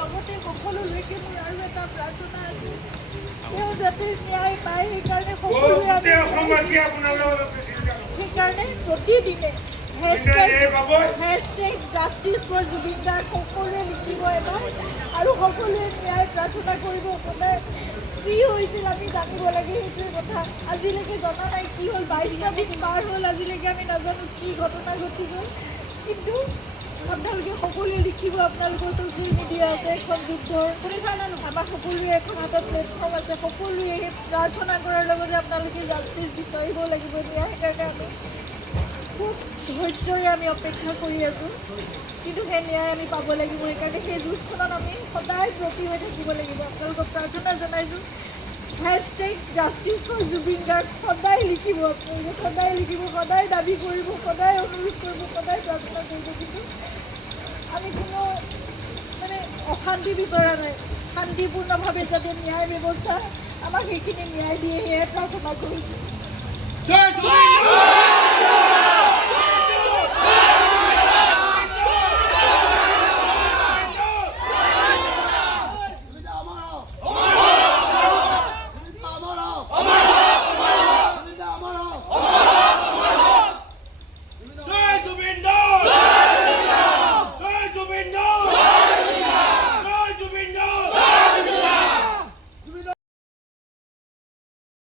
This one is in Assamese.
লগতে সকলোলৈকে মোৰ আৰু এটা প্ৰাৰ্থনা আছে, তেওঁ যাতে ন্যায় পায়। সেইকাৰণে সেইকাৰণে প্ৰতিদিনে hashtag justice for Zubeen Garg সকলোৱে লিখিব এবাৰ আৰু সকলোৱে ন্যায় প্ৰাৰ্থনা কৰিব। সদায় যি হৈছিল আমি জানিব লাগে, সেইটোৱে কথা। আজিলৈকে জনা নাই কি হ'ল, 22টা দিন পাৰ হ'ল, আজিলৈকে আমি নাজানো কি ঘটনা ঘটি গ'ল। কিন্তু আপোনালোকে সকলোৱে লিখিব, আপোনালোকৰ ছ'চিয়েল মিডিয়া আছে, এখন যুদ্ধৰ আমাৰ সকলোৱে এখন হাতত প্লেটফৰ্ম আছে। সকলোৱে সেই প্ৰাৰ্থনা কৰাৰ লগতে আপোনালোকে জাষ্টিছ বিচাৰিব লাগিব। সেইকাৰণে আমি খুব ধৈৰ্যৰে আমি অপেক্ষা কৰি আছোঁ, কিন্তু সেই ন্যায় আমি পাব লাগিব। সেইকাৰণে সেই যুঁজখনত আমি সদায় ব্ৰতী হৈ থাকিব লাগিব। আপোনালোকক প্ৰাৰ্থনা জনাইছোঁ, hashtag justice for Zubeen Garg সদায় লিখিব, আপোনালোকে সদায় লিখিব, সদায় দাবী কৰিব, সদায় অনুৰোধ কৰিব, সদায় প্ৰাৰ্থনা কৰিব। কিন্তু আমি কোনো অশান্তি বিচৰা নাই, শান্তিপূৰ্ণভাৱে যাতে ন্যায় ব্যৱস্থা আমাক সেইখিনি ন্যায় দিয়ে, সেয়ে প্ৰাৰ্থনা কৰিছোঁ।